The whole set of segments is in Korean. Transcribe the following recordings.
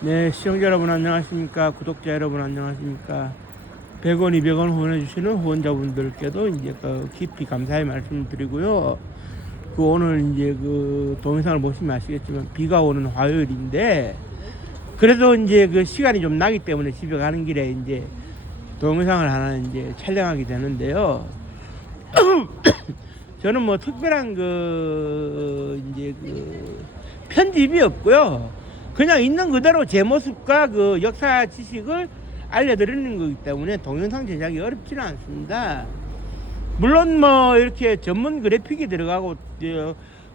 네, 시청자 여러분 안녕하십니까? 구독자 여러분 안녕하십니까? 100원, 200원 후원해주시는 후원자분들께도 이제 깊이 감사의 말씀을 드리고요. 오늘 이제 동영상을 보시면 아시겠지만 비가 오는 화요일인데, 그래도 이제 시간이 좀 나기 때문에 집에 가는 길에 이제 동영상을 하나 이제 촬영하게 되는데요. 저는 뭐 특별한 이제 편집이 없고요. 그냥 있는 그대로 제 모습과 역사 지식을 알려드리는 거기 때문에 동영상 제작이 어렵지는 않습니다. 물론 뭐 이렇게 전문 그래픽이 들어가고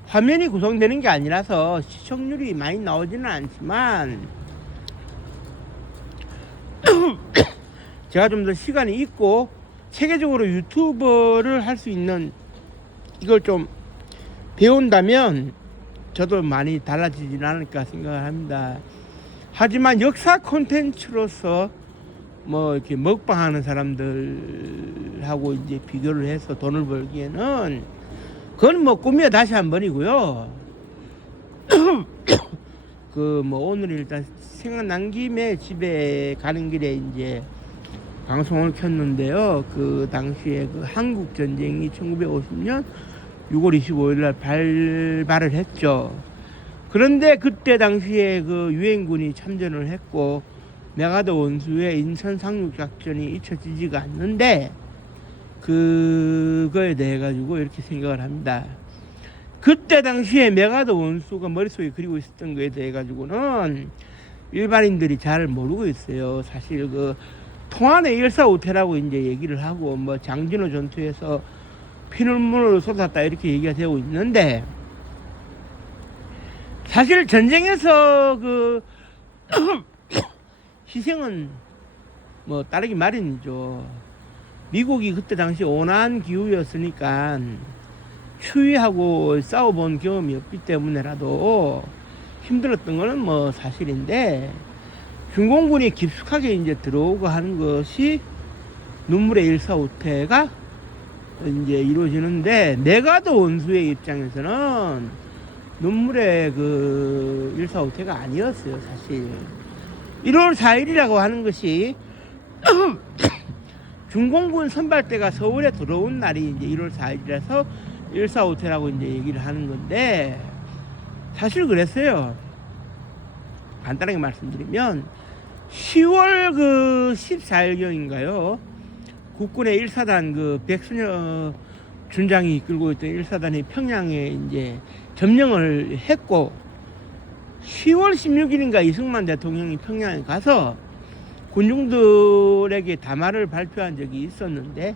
화면이 구성되는 게 아니라서 시청률이 많이 나오지는 않지만 제가 좀 더 시간이 있고 체계적으로 유튜버를 할 수 있는 이걸 좀 배운다면 저도 많이 달라지진 않을까 생각을 합니다. 하지만 역사 콘텐츠로서 뭐 이렇게 먹방하는 사람들하고 이제 비교를 해서 돈을 벌기에는 그건 뭐 꿈이야 다시 한 번이고요. 뭐 오늘 일단 생각난 김에 집에 가는 길에 이제 방송을 켰는데요. 그 당시에 한국 전쟁이 1950년 6월 25일 날 발발을 했죠. 그런데 그때 당시에 유엔군이 참전을 했고 메가드 원수의 인천 상륙 작전이 잊혀지지가 않는데 그거에 대해 가지고 이렇게 생각을 합니다. 그때 당시에 메가드 원수가 머릿속에 그리고 있었던 거에 대해 가지고는 일반인들이 잘 모르고 있어요. 사실 통안의 일사후퇴라고 이제 얘기를 하고 뭐 장진호 전투에서 피눈물을 쏟았다 이렇게 얘기가 되고 있는데, 사실 전쟁에서 희생은 뭐 따르기 마련이죠. 미국이 그때 당시 온화한 기후였으니까 추위하고 싸워본 경험이 없기 때문에라도 힘들었던 거는 뭐 사실인데, 중공군이 깊숙하게 이제 들어오고 하는 것이 눈물의 일사후퇴가 이제 이루어지는데, 메가드 원수의 입장에서는 눈물의 일사후퇴가 아니었어요. 사실 1월 4일이라고 하는 것이 중공군 선발대가 서울에 들어온 날이 이제 1월 4일이라서 일사후퇴라고 이제 얘기를 하는 건데, 사실 그랬어요. 간단하게 말씀드리면 10월 14일경인가요? 국군의 1사단 백순여 준장이 이끌고 있던 1사단이 평양에 이제 점령을 했고, 10월 16일인가 이승만 대통령이 평양에 가서 군중들에게 담화를 발표한 적이 있었는데,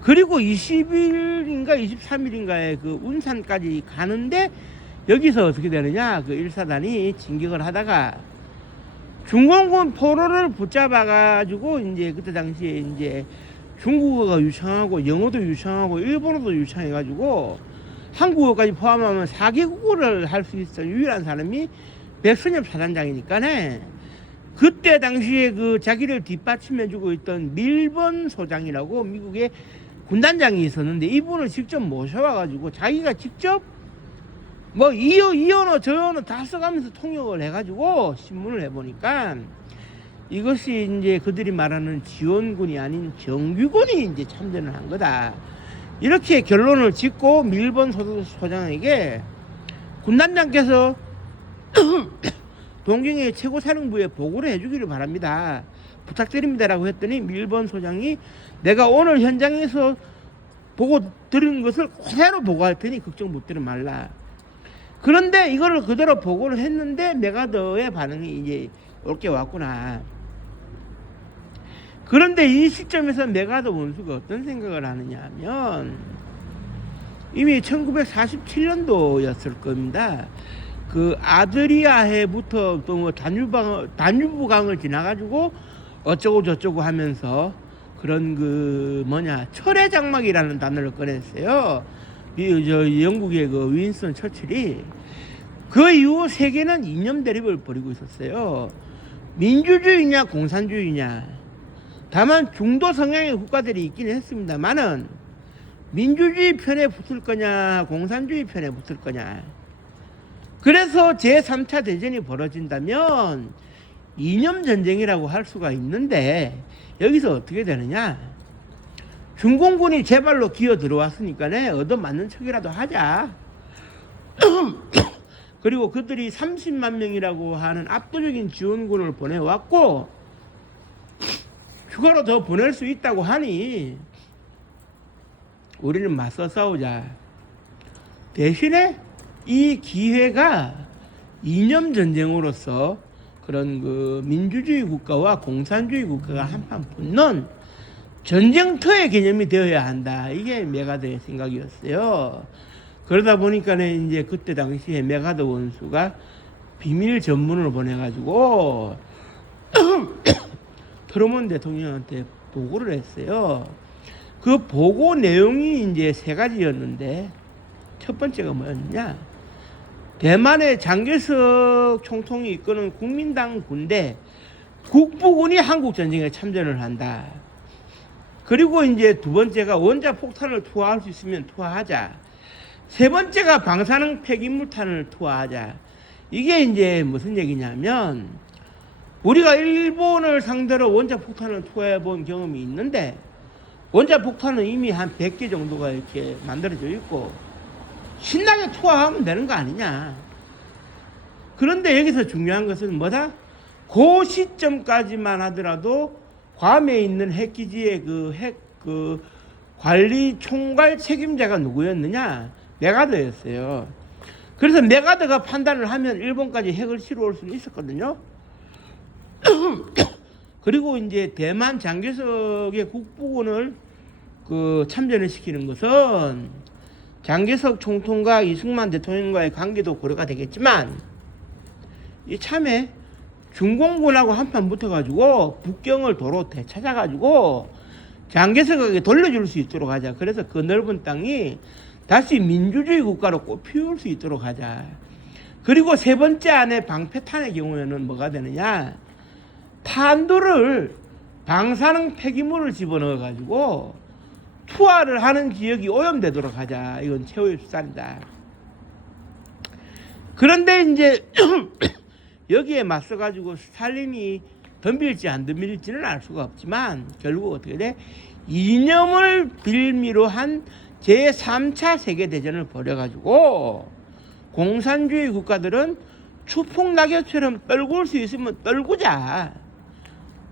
그리고 20일인가 23일인가에 운산까지 가는데 여기서 어떻게 되느냐, 1사단이 진격을 하다가 중공군 포로를 붙잡아 가지고 이제 그때 당시에 이제 중국어가 유창하고 영어도 유창하고 일본어도 유창해 가지고 한국어까지 포함하면 4개국어를 할 수 있었던 유일한 사람이 백선엽 사단장이니까네. 그때 당시에 자기를 뒷받침해 주고 있던 밀번 소장이라고 미국의 군단장이 있었는데, 이분을 직접 모셔와 가지고 자기가 직접 뭐 이 언어 저 언어 다 써가면서 통역을 해가지고 신문을 해보니까 이것이 이제 그들이 말하는 지원군이 아닌 정규군이 이제 참전을 한 거다, 이렇게 결론을 짓고 밀번 소장에게 군단장께서 동경의 최고사령부에 보고를 해주기를 바랍니다, 부탁드립니다라고 했더니 밀번 소장이 내가 오늘 현장에서 보고 들은 것을 그대로 보고할 테니 걱정 못 들어 말라. 그런데 이거를 그대로 보고를 했는데 메가더의 반응이 이제 옳게 왔구나. 그런데 이 시점에서 메가더 원수가 어떤 생각을 하느냐 하면, 이미 1947년도였을 겁니다. 아드리아해부터 또 뭐 다뉴브강을 지나가지고 어쩌고 저쩌고 하면서 그런 철의 장막이라는 단어를 꺼냈어요. 영국의 윈스턴 처칠이. 그 이후 세계는 이념 대립을 벌이고 있었어요. 민주주의냐 공산주의냐. 다만 중도 성향의 국가들이 있긴 했습니다만은 민주주의 편에 붙을 거냐 공산주의 편에 붙을 거냐. 그래서 제3차 대전이 벌어진다면 이념 전쟁이라고 할 수가 있는데 여기서 어떻게 되느냐? 중공군이 제발로 기어 들어왔으니까네 얻어맞는 척이라도 하자. 그리고 그들이 30만 명이라고 하는 압도적인 지원군을 보내왔고 휴가로 더 보낼 수 있다고 하니 우리는 맞서 싸우자. 대신에 이 기회가 이념 전쟁으로서 그런 그 민주주의 국가와 공산주의 국가가 한판 붙는 전쟁터의 개념이 되어야 한다. 이게 메가더의 생각이었어요. 그러다 보니까는 이제 그때 당시에 메가더 원수가 비밀 전문을 보내가지고 트루먼 대통령한테 보고를 했어요. 그 보고 내용이 이제 세 가지였는데 첫 번째가 뭐였냐? 대만의 장개석 총통이 이끄는 국민당 군대 국부군이 한국 전쟁에 참전을 한다. 그리고 이제 두 번째가 원자 폭탄을 투하할 수 있으면 투하하자. 세 번째가 방사능 폐기물탄을 투하하자. 이게 이제 무슨 얘기냐면 우리가 일본을 상대로 원자 폭탄을 투하해 본 경험이 있는데 원자 폭탄은 이미 한 100개 정도가 이렇게 만들어져 있고 신나게 투하하면 되는 거 아니냐. 그런데 여기서 중요한 것은 뭐다? 그 시점까지만 하더라도 괌에 있는 핵기지의 그 관리 총괄 책임자가 누구였느냐? 메가더였어요. 그래서 메가더가 판단을 하면 일본까지 핵을 실어 올 수는 있었거든요. 그리고 이제 대만 장개석의 국부군을 그 참전을 시키는 것은 장개석 총통과 이승만 대통령과의 관계도 고려가 되겠지만 이 참에 중공군하고 한판 붙어가지고 북경을 도로 되찾아가지고 장개석에게 돌려줄 수 있도록 하자. 그래서 그 넓은 땅이 다시 민주주의 국가로 꽃피울 수 있도록 하자. 그리고 세 번째 안에 방패탄의 경우에는 뭐가 되느냐? 탄두를 방사능 폐기물을 집어넣어가지고 투하를 하는 지역이 오염되도록 하자. 이건 최후의 수단이다. 그런데 이제 여기에 맞서가지고 스탈린이 덤빌지 안 덤빌지는 알 수가 없지만 결국 어떻게 돼? 이념을 빌미로 한 제3차 세계대전을 벌여가지고 공산주의 국가들은 추풍낙엽처럼 떨굴 수 있으면 떨구자.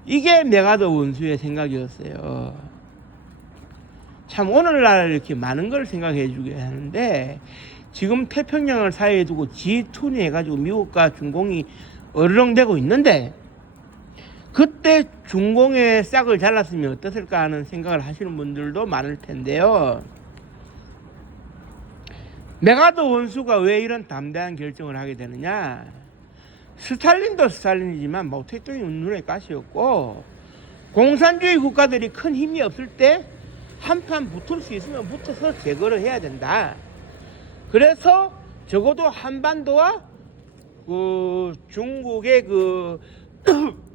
이게 메가더 원수의 생각이었어요. 참 오늘날 이렇게 많은 걸 생각해 주게 하는데 지금 태평양을 사이에 두고 G2니 해가지고 미국과 중공이 어르렁대고 있는데 그때 중공의 싹을 잘랐으면 어땠을까 하는 생각을 하시는 분들도 많을 텐데요. 메가더 원수가 왜 이런 담대한 결정을 하게 되느냐? 스탈린도 스탈린이지만 마오쩌둥이 눈에 가시였고 공산주의 국가들이 큰 힘이 없을 때 한판 붙을 수 있으면 붙어서 제거를 해야 된다. 그래서 적어도 한반도와 그 중국의 그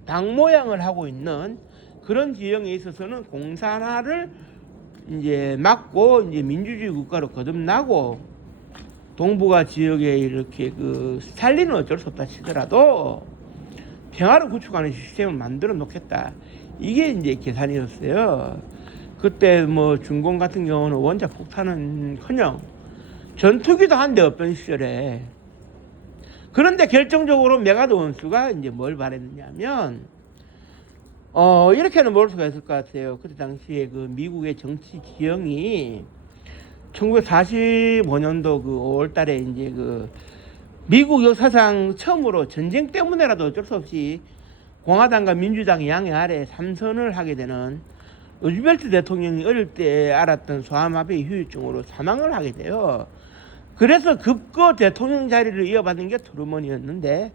당 모양을 하고 있는 그런 지형에 있어서는 공산화를 이제 막고 이제 민주주의 국가로 거듭나고 동북아 지역에 이렇게 그 스탈린은 어쩔 수 없다 치더라도 평화를 구축하는 시스템을 만들어 놓겠다. 이게 이제 계산이었어요. 그때 뭐 중공 같은 경우는 원자 폭탄은커녕 전투기도 한 대 없던 시절에 그런데 결정적으로 메가더 원수가 이제 뭘 바랬느냐면 이렇게는 볼 수가 있을 것 같아요. 그때 당시에 그 미국의 정치 지형이 1945년도 그 5월달에 이제 그 미국 역사상 처음으로 전쟁 때문에라도 어쩔 수 없이 공화당과 민주당 양의 아래 3선을 하게 되는 루즈벨트 대통령이 어릴 때 알았던 소아마비의 후유증으로 사망을 하게 돼요. 그래서 급거 대통령 자리를 이어받은 게 트루먼이었는데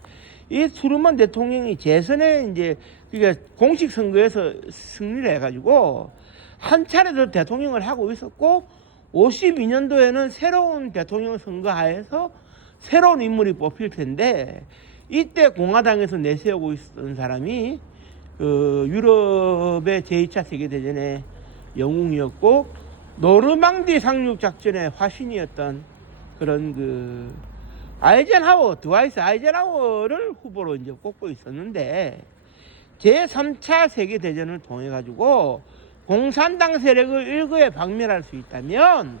이 트루먼 대통령이 재선에 이제 그러니까 공식 선거에서 승리를 해가지고 한 차례 더 대통령을 하고 있었고 52년도에는 새로운 대통령 선거하에서 새로운 인물이 뽑힐 텐데 이때 공화당에서 내세우고 있었던 사람이 그 유럽의 제2차 세계대전의 영웅이었고 노르망디 상륙 작전의 화신이었던 그런 그 아이젠하워, 드와이스 아이젠하워를 후보로 이제 꼽고 있었는데, 제3차 세계대전을 통해가지고 공산당 세력을 일거에 박멸할 수 있다면,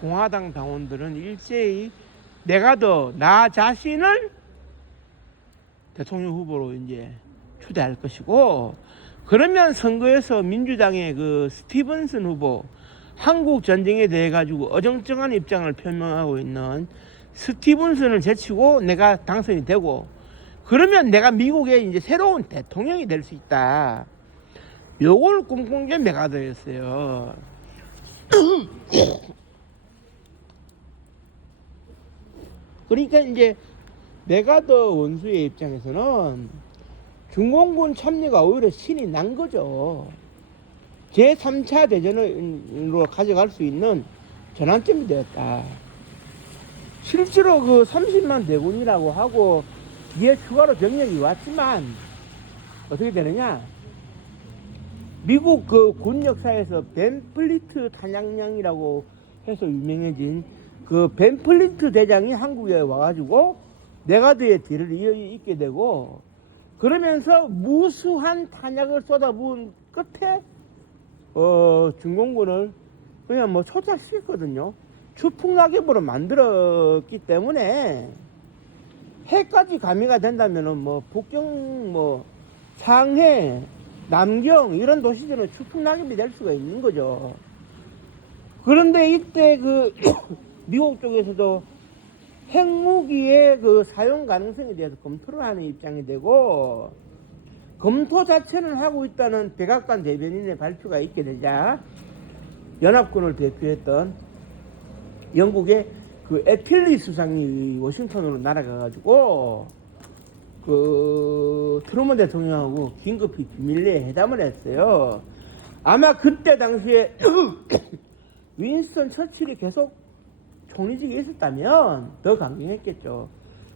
공화당 당원들은 일제히 내가 더 나 자신을 대통령 후보로 이제 추대할 것이고, 그러면 선거에서 민주당의 그 스티븐슨 후보, 한국 전쟁에 대해 가지고 어정쩡한 입장을 표명하고 있는 스티븐슨을 제치고 내가 당선이 되고, 그러면 내가 미국의 이제 새로운 대통령이 될 수 있다. 요걸 꿈꾼 게 메가더였어요. 그러니까 이제 메가더 원수의 입장에서는 중공군 참여가 오히려 신이 난 거죠. 제3차 대전으로 가져갈 수 있는 전환점이 되었다. 실제로 그 30만 대군이라고 하고 뒤에 추가로 병력이 왔지만 어떻게 되느냐? 미국 그 군 역사에서 벤플리트 탄약량이라고 해서 유명해진 그 벤플리트 대장이 한국에 와가지고 메가더의 뒤를 잇게 되고, 그러면서 무수한 탄약을 쏟아부은 끝에 중공군을 그냥 뭐 초착시켰거든요. 추풍낙엽으로 만들었기 때문에 해까지 가미가 된다면은 뭐 북경, 뭐 상해, 남경 이런 도시들은 추풍낙엽이 될 수가 있는 거죠. 그런데 이때 그 미국 쪽에서도 핵무기의 그 사용 가능성에 대해서 검토를 하는 입장이 되고, 검토 자체는 하고 있다는 백악관 대변인의 발표가 있게 되자 연합군을 대표했던 영국의 그 애필리 수상이 워싱턴으로 날아가가지고 그 트루먼 대통령하고 긴급히 비밀리에 회담을 했어요. 아마 그때 당시에 윈스턴 처칠이 계속 총리직에 있었다면 더 강경했겠죠.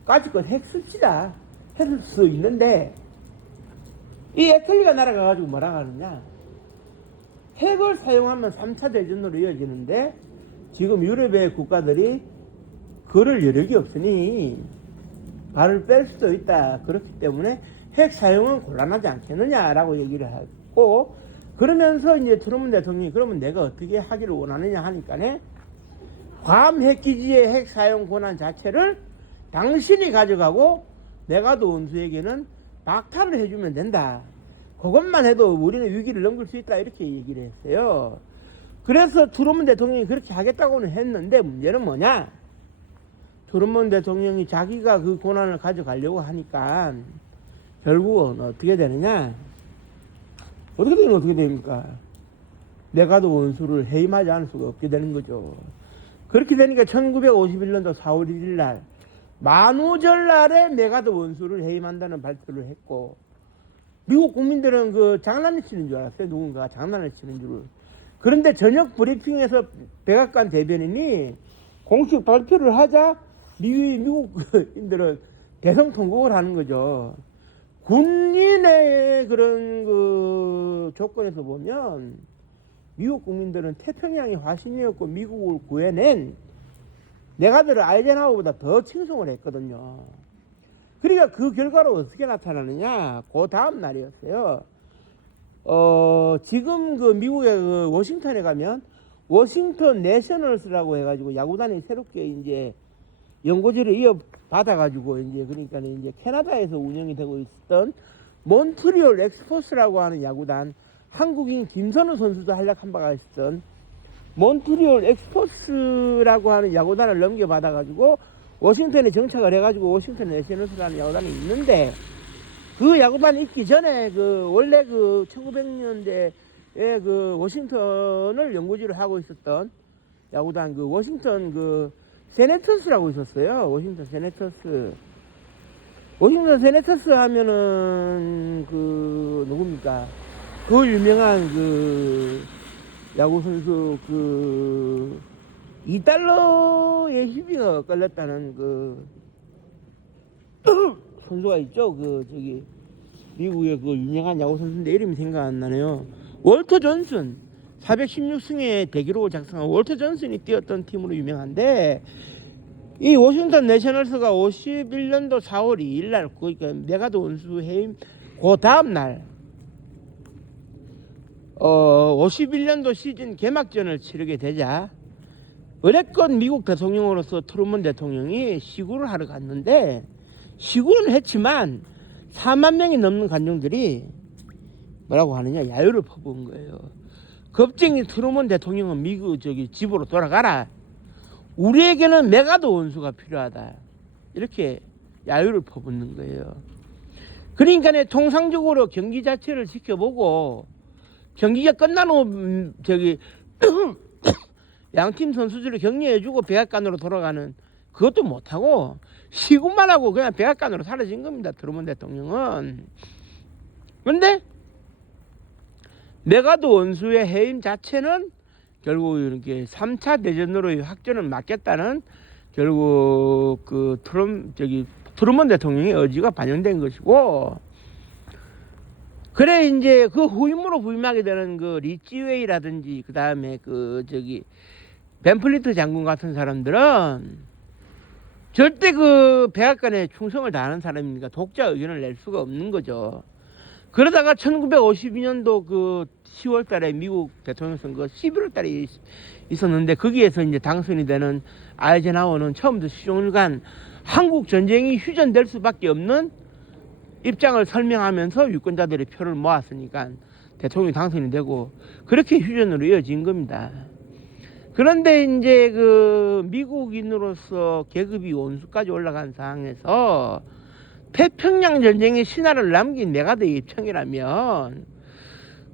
까짓것 핵 수치다 했을 수 있는데, 이 애틀리가 날아가가지고 뭐라 하느냐, 핵을 사용하면 3차 대전으로 이어지는데 지금 유럽의 국가들이 그럴 여력이 없으니 발을 뺄 수도 있다. 그렇기 때문에 핵 사용은 곤란하지 않겠느냐라고 얘기를 하고, 그러면서 이제 트루먼 대통령이 그러면 내가 어떻게 하기를 원하느냐 하니까네, 괌 핵기지의 핵 사용 권한 자체를 당신이 가져가고 메가더 원수에게는 박탈을 해주면 된다. 그것만 해도 우리는 위기를 넘길 수 있다. 이렇게 얘기를 했어요. 그래서 트루먼 대통령이 그렇게 하겠다고는 했는데, 문제는 뭐냐? 트루먼 대통령이 자기가 그 권한을 가져가려고 하니까 결국은 어떻게 되느냐? 어떻게 되면 어떻게 됩니까? 메가더 원수를 해임하지 않을 수가 없게 되는 거죠. 그렇게 되니까 1951년도 4월 1일 날 만우절날에 메가더 원수를 해임한다는 발표를 했고, 미국 국민들은 그 장난을 치는 줄 알았어요. 누군가가 장난을 치는 줄. 그런데 저녁 브리핑에서 백악관 대변인이 공식 발표를 하자 미국인들은 대성통곡을 하는 거죠. 군인의 그런 그 조건에서 보면 미국 국민들은 태평양의 화신이었고 미국을 구해낸 메가더를 아이젠하워보다 더 칭송을 했거든요. 그러니까 그 결과로 어떻게 나타나느냐, 그 다음 날이었어요. 지금 그 미국의 그 워싱턴에 가면 워싱턴 내셔널스라고 해가지고 야구단이 새롭게 이제 연고지를 이어받아가지고 이제 그러니까 이제 캐나다에서 운영이 되고 있었던 몬트리올 엑스포스라고 하는 야구단, 한국인 김선우 선수도 활약한 바가 있었던 몬트리올 엑스포스라고 하는 야구단을 넘겨받아가지고 워싱턴에 정착을 해가지고 워싱턴 내셔널스라는 야구단이 있는데, 그 야구단이 있기 전에 그 원래 그 1900년대에 그 워싱턴을 연구지로 하고 있었던 야구단, 그 워싱턴 그 세네터스라고 있었어요. 워싱턴 세네터스. 워싱턴 세네터스 하면은 그 누굽니까? 그 유명한 그 야구 선수 그 $2의 희비가 걸렸다는 그 선수가 있죠. 그 저기 미국의 그 유명한 야구 선수인데 이름이 생각 안 나네요. 월터 존슨. 416승의 대기록을 작성한 월터 존슨이 뛰었던 팀으로 유명한데, 이 워싱턴 내셔널스가 51년도 4월 2일 날, 그러니까 메가드 원수 해임 그 다음 날 51년도 시즌 개막전을 치르게 되자 어렵건 미국 대통령으로서 트루먼 대통령이 시구를 하러 갔는데, 시구는 했지만 4만 명이 넘는 관중들이 뭐라고 하느냐, 야유를 퍼부은 거예요. 겁쟁이 트루먼 대통령은 미국 집으로 돌아가라. 우리에게는 메가드 원수가 필요하다. 이렇게 야유를 퍼붓는 거예요. 그러니까 통상적으로 경기 자체를 지켜보고 경기가 끝난 후 양팀 선수들을 격려해주고 백악관으로 돌아가는 그것도 못하고 시구만 하고 그냥 백악관으로 사라진 겁니다. 트루먼 대통령은. 그런데 메가드 원수의 해임 자체는 결국 이렇게 3차 대전으로의 확전을 막겠다는 결국 그 트루먼 대통령의 의지가 반영된 것이고, 그래 이제 그 후임으로 부임하게 되는 그 리찌웨이라든지 그 다음에 벤플리트 장군 같은 사람들은 절대 그 백악관에 충성을 다하는 사람이니까 독자 의견을 낼 수가 없는 거죠. 그러다가 1952년도 그 10월 달에 미국 대통령 선거 11월 달에 있었는데, 거기에서 이제 당선이 되는 아이젠하워는 처음부터 시종일관 한국 전쟁이 휴전될 수밖에 없는 입장을 설명하면서 유권자들의 표를 모았으니까 대통령이 당선이 되고 그렇게 휴전으로 이어진 겁니다. 그런데 이제 그 미국인으로서 계급이 원수까지 올라간 상황에서 태평양 전쟁의 신화를 남긴 메가드의 입장이라면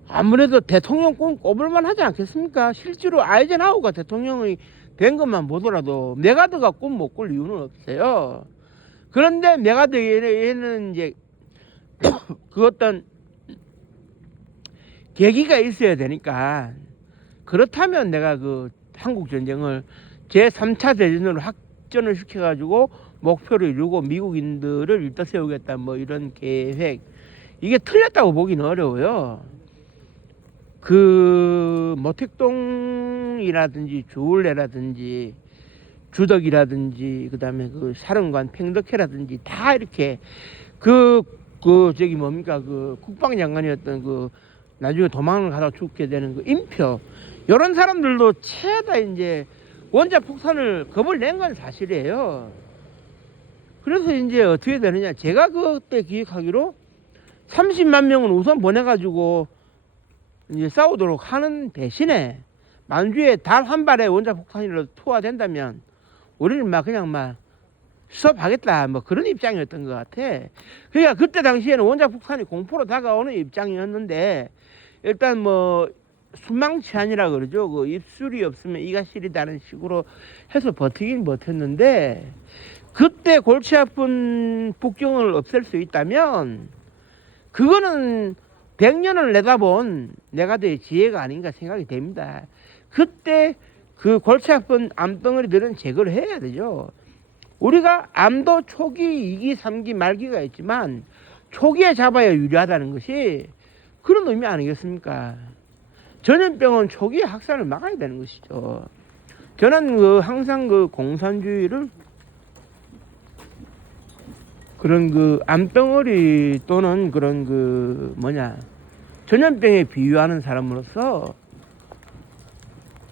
아무래도 대통령 꿈 꿔볼만 하지 않겠습니까? 실제로 아이젠하워가 대통령이 된 것만 보더라도 메가드가 꿈 못 꿀 이유는 없어요. 그런데 메가드에는 이제 그 어떤 계기가 있어야 되니까, 그렇다면 내가 그 한국 전쟁을 제3차 대전으로 확전을 시켜가지고 목표를 이루고 미국인들을 일떠 세우겠다, 뭐 이런 계획, 이게 틀렸다고 보기는 어려워요. 그 모택동이라든지 주울레라든지 주덕이라든지 그 다음에 그 사령관 팽덕회라든지 다 이렇게 그 국방장관이었던 그 나중에 도망을 가다 죽게 되는 그 임표, 이런 사람들도 최다 이제 원자 폭탄을 겁을 낸 건 사실이에요. 그래서 이제 어떻게 되느냐, 제가 그때 기획하기로 30만 명은 우선 보내가지고 이제 싸우도록 하는 대신에 만주에 달 한 발에 원자 폭탄이라도 투하된다면 우리는 그냥 수업하겠다, 뭐 그런 입장이었던 것 같아. 그러니까 그때 당시에는 원자 폭탄이 공포로 다가오는 입장이었는데, 일단 뭐 순망치안이라 그러죠. 그 입술이 없으면 이가 시리다는 식으로 해서 버티긴 버텼는데, 그때 골치 아픈 북경을 없앨 수 있다면 그거는 100년을 내다본 메가드의 지혜가 아닌가 생각이 됩니다. 그때 그 골치 아픈 암덩어리들은 제거를 해야 되죠. 우리가 암도 초기, 2기, 3기, 말기가 있지만 초기에 잡아야 유리하다는 것이 그런 의미 아니겠습니까? 전염병은 초기에 확산을 막아야 되는 것이죠. 저는 항상 공산주의를 그런 암덩어리 또는 그런 전염병에 비유하는 사람으로서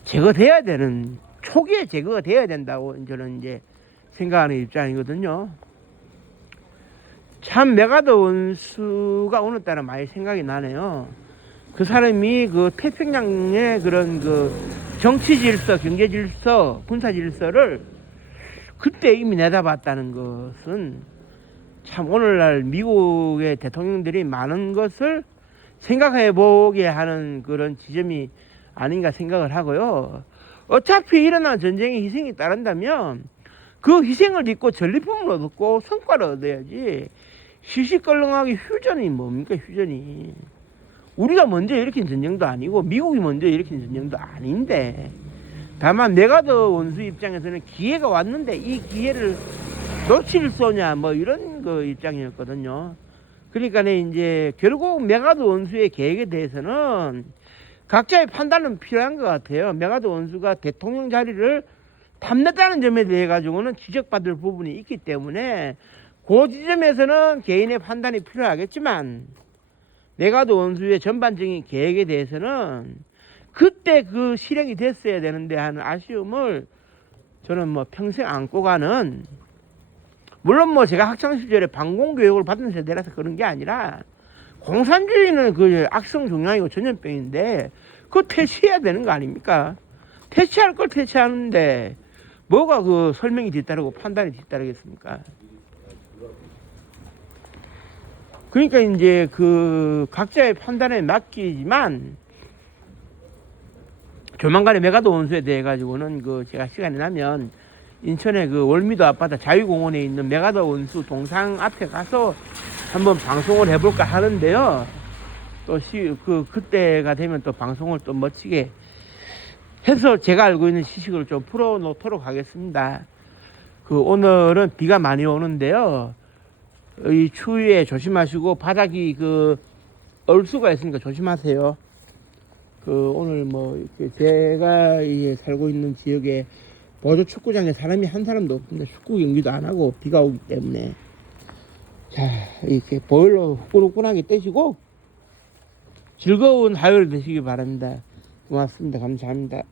제거돼야 되는, 초기에 제거가 돼야 된다고 저는 이제 생각하는 입장이거든요. 참 메가드 원수가 오늘따라 많이 생각이 나네요. 그 사람이 그 태평양의 그런 정치 질서, 경제 질서, 군사 질서를 그때 이미 내다봤다는 것은 참 오늘날 미국의 대통령들이 많은 것을 생각해 보게 하는 그런 지점이 아닌가 생각을 하고요. 어차피 일어난 전쟁에 희생이 따른다면 그 희생을 딛고 전리품을 얻고 성과를 얻어야지, 시시껄렁하게 휴전이 뭡니까, 휴전이. 우리가 먼저 일으킨 전쟁도 아니고 미국이 먼저 일으킨 전쟁도 아닌데, 다만 메가드 원수 입장에서는 기회가 왔는데 이 기회를 놓칠 쏘냐, 뭐 이런 입장이었거든요. 그러니까 이제 결국 메가드 원수의 계획에 대해서는 각자의 판단은 필요한 것 같아요. 메가드 원수가 대통령 자리를 탐냈다는 점에 대해 가지고는 지적받을 부분이 있기 때문에 그 지점에서는 개인의 판단이 필요하겠지만 메가더 원수의 전반적인 계획에 대해서는 그때 그 실행이 됐어야 되는데 하는 아쉬움을 저는 뭐 평생 안고 가는, 물론 뭐 제가 학창 시절에 방공 교육을 받은 세대라서 그런 게 아니라 공산주의는 그 악성 종양이고 전염병인데 그거 퇴치해야 되는 거 아닙니까? 퇴치할 걸 퇴치하는데 뭐가 그 설명이 뒤따르고 판단이 뒤따르겠습니까? 그러니까 이제 그 각자의 판단에 맡기지만 조만간에 메가더 원수에 대해 가지고는 그 제가 시간이 나면 인천의 그 월미도 앞바다 자유공원에 있는 메가더 원수 동상 앞에 가서 한번 방송을 해볼까 하는데요. 또 그때가 되면 또 방송을 또 멋지게 해서 제가 알고 있는 지식을 좀 풀어놓도록 하겠습니다. 그 오늘은 비가 많이 오는데요. 이 추위에 조심하시고 바닥이 그 얼수가 있으니까 조심하세요. 그 오늘 뭐 이렇게 제가 살고 있는 지역에 보조 축구장에 사람이 한 사람도 없습니다. 축구 경기도 안 하고 비가 오기 때문에. 자, 이렇게 보일러 후끈후끈하게 떼시고 즐거운 화요일 되시기 바랍니다. 고맙습니다. 감사합니다.